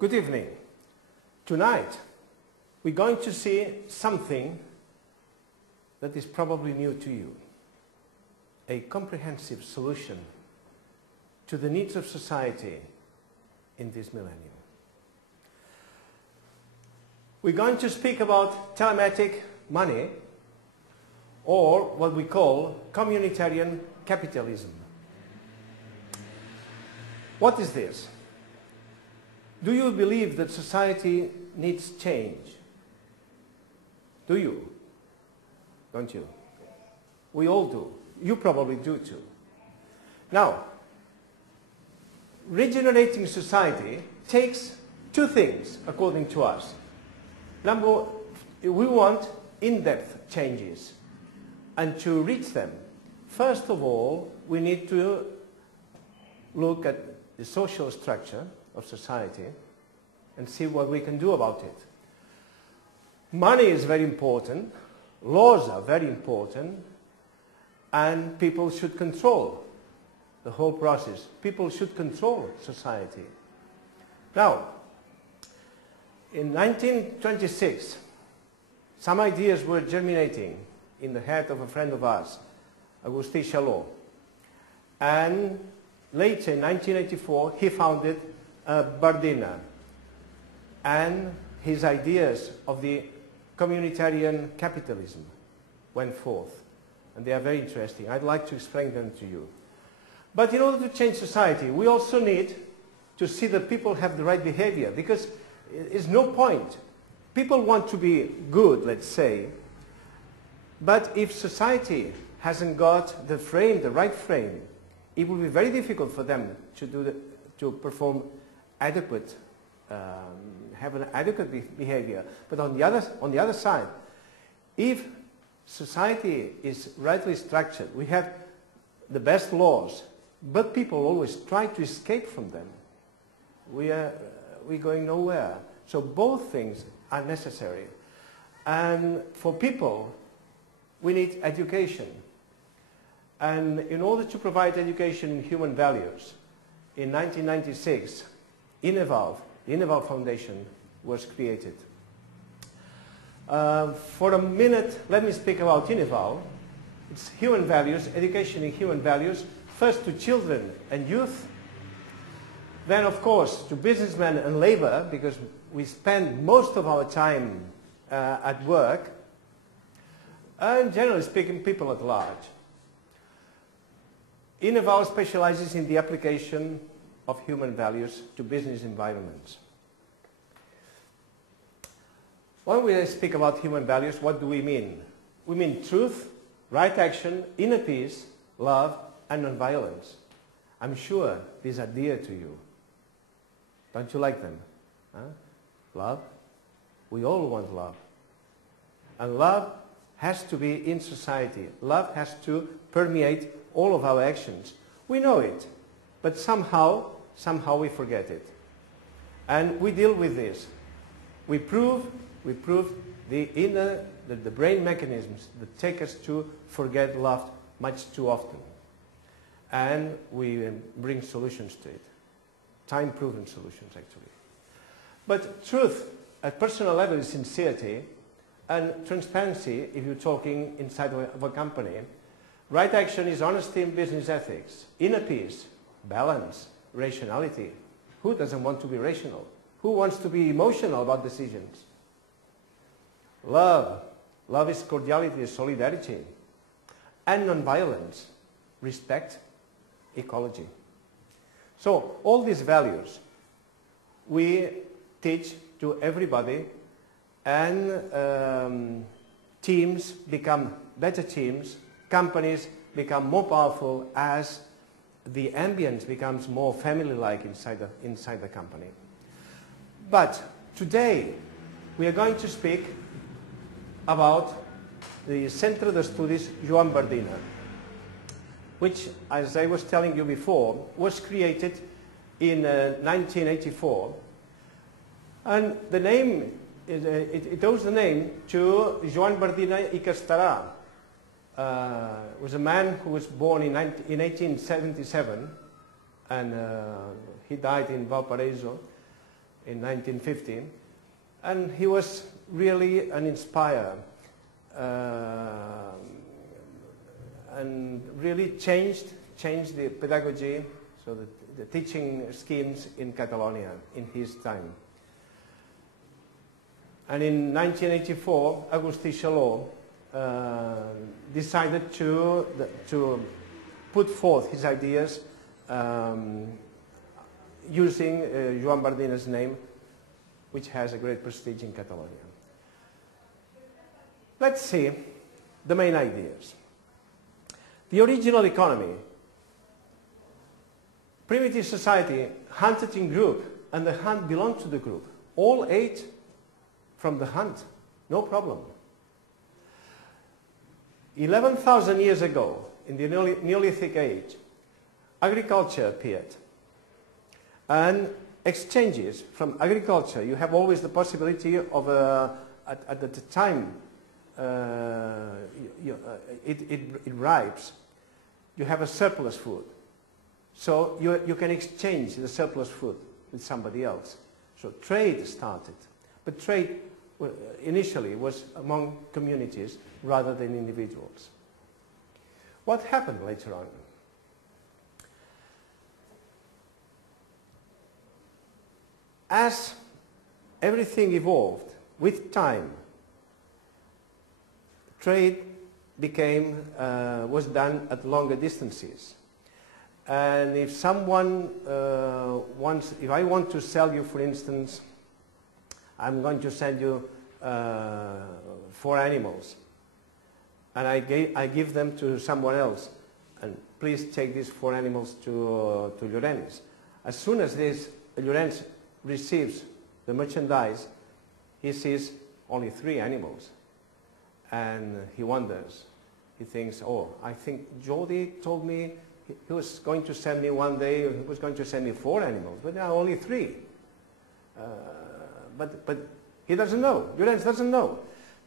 Good evening. Tonight we're going to see something that is probably new to you. A comprehensive solution to the needs of society in this millennium. We're going to speak about telematic money, or what we call communitarian capitalism. What is this? Do you believe that society needs change? Do you? Don't you? We all do. You probably do too. Now, regenerating society takes two things, according to us. Number, we want in-depth changes. And to reach them, first of all, we need to look at the social structure of society and see what we can do about it. Money is very important, laws are very important, and people should control the whole process. People should control society. Now, in 1926, some ideas were germinating in the head of a friend of ours, Agustí Chalaux. And later, in 1984, he founded Bardina. And his ideas of the communitarian capitalism went forth. And they are very interesting. I'd like to explain them to you. But in order to change society, we also need to see that people have the right behavior, because there's no point. People want to be good, let's say, but if society hasn't got the frame, the right frame, it will be very difficult for them to perform adequate, have an adequate behavior. But on the other side, if society is rightly structured, we have the best laws, but people always try to escape from them. We're going nowhere. So both things are necessary. And for people, we need education. And in order to provide education in human values, in 1996, the Ineval Foundation was created. For a minute, let me speak about Ineval. It's human values, education in human values, first to children and youth, then of course to businessmen and labor, because we spend most of our time at work, and generally speaking, people at large. Ineval specializes in the application of human values to business environments. When we speak about human values, what do we mean? We mean truth, right action, inner peace, love, and non-violence. I'm sure these are dear to you. Don't you like them? Huh? Love? We all want love. And love has to be in society. Love has to permeate all of our actions. We know it, but somehow we forget it. And we deal with this. We prove the brain mechanisms that take us to forget love much too often. And we bring solutions to it. Time-proven solutions, actually. But truth, at personal level, is sincerity, and transparency, if you're talking inside of a company. Right action is honesty and business ethics. Inner peace, balance, rationality. Who doesn't want to be rational? Who wants to be emotional about decisions? Love. Love is cordiality, solidarity. And non-violence, respect, ecology. So all these values we teach to everybody, and teams become better teams, companies become more powerful as the ambience becomes more family-like inside the company. But today we are going to speak about the Centre d'Estudis Joan Bardina, which, as I was telling you before, was created in 1984. And the name, it owes the name to Joan Bardina i Castarà. Was a man who was born in 1877, and he died in Valparaiso. in 1915, and he was really an inspirer and really changed the pedagogy, so the teaching schemes in Catalonia in his time. And in 1984, Agustí Chalaux decided to put forth his ideas using Joan Bardina's name, which has a great prestige in Catalonia. Let's see the main ideas. The original economy. Primitive society hunted in group, and the hunt belonged to the group. All ate from the hunt, no problem. 11,000 years ago, in the Neolithic age, agriculture appeared. And exchanges from agriculture, you have always the possibility of, at the time it ripes, you have a surplus food. So you can exchange the surplus food with somebody else. So trade started. But trade initially was among communities rather than individuals. What happened later on? As everything evolved with time, trade was done at longer distances. And if someone if I want to sell you, for instance, I'm going to send you 4 animals, and I give them to someone else, and please take these 4 animals to Llorenç. As soon as Llorenç receives the merchandise, he sees only 3 animals, and he wonders. He thinks, oh, I think Jordi told me he was going to send me one day, he was going to send me 4 animals, but now only 3. But he doesn't know, Llorenç doesn't know.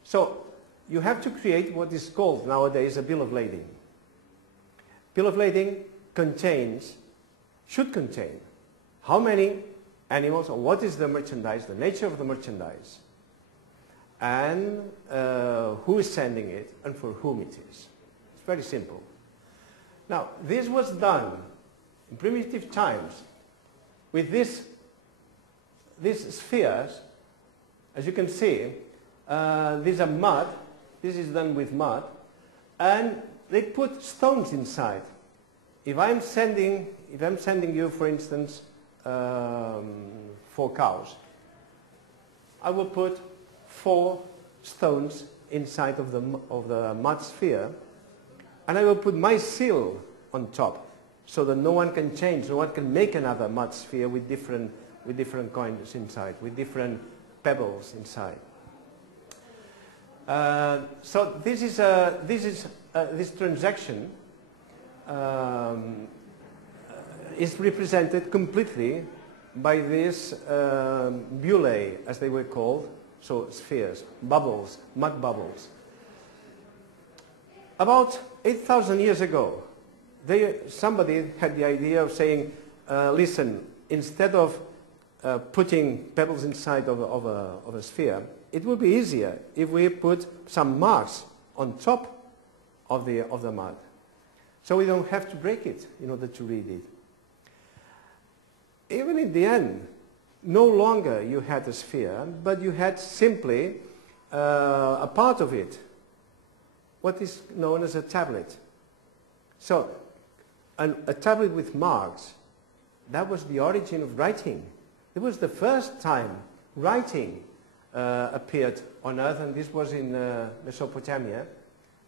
So you have to create what is called nowadays a bill of lading. Bill of lading should contain how many animals, or what is the merchandise, the nature of the merchandise, and who is sending it, and for whom it is. It's very simple. Now, this was done in primitive times with these spheres. As you can see, these are mud. This is done with mud, and they put stones inside. If I'm sending you, for instance, 4 cows, I will put 4 stones inside of the mud sphere, and I will put my seal on top, so that no one can change, no one can make another mud sphere with different coins inside, with different pebbles inside. So this transaction is represented completely by these bullae, as they were called, so spheres, bubbles, mud bubbles. About 8,000 years ago, somebody had the idea of saying, listen, instead of putting pebbles inside of a sphere, it would be easier if we put some marks on top of the mud, so we don't have to break it in order to read it. Even in the end, no longer you had a sphere, but you had simply a part of it, what is known as a tablet. So a tablet with marks, that was the origin of writing. It was the first time writing appeared on Earth, and this was in Mesopotamia,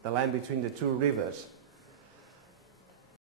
the land between the 2 rivers.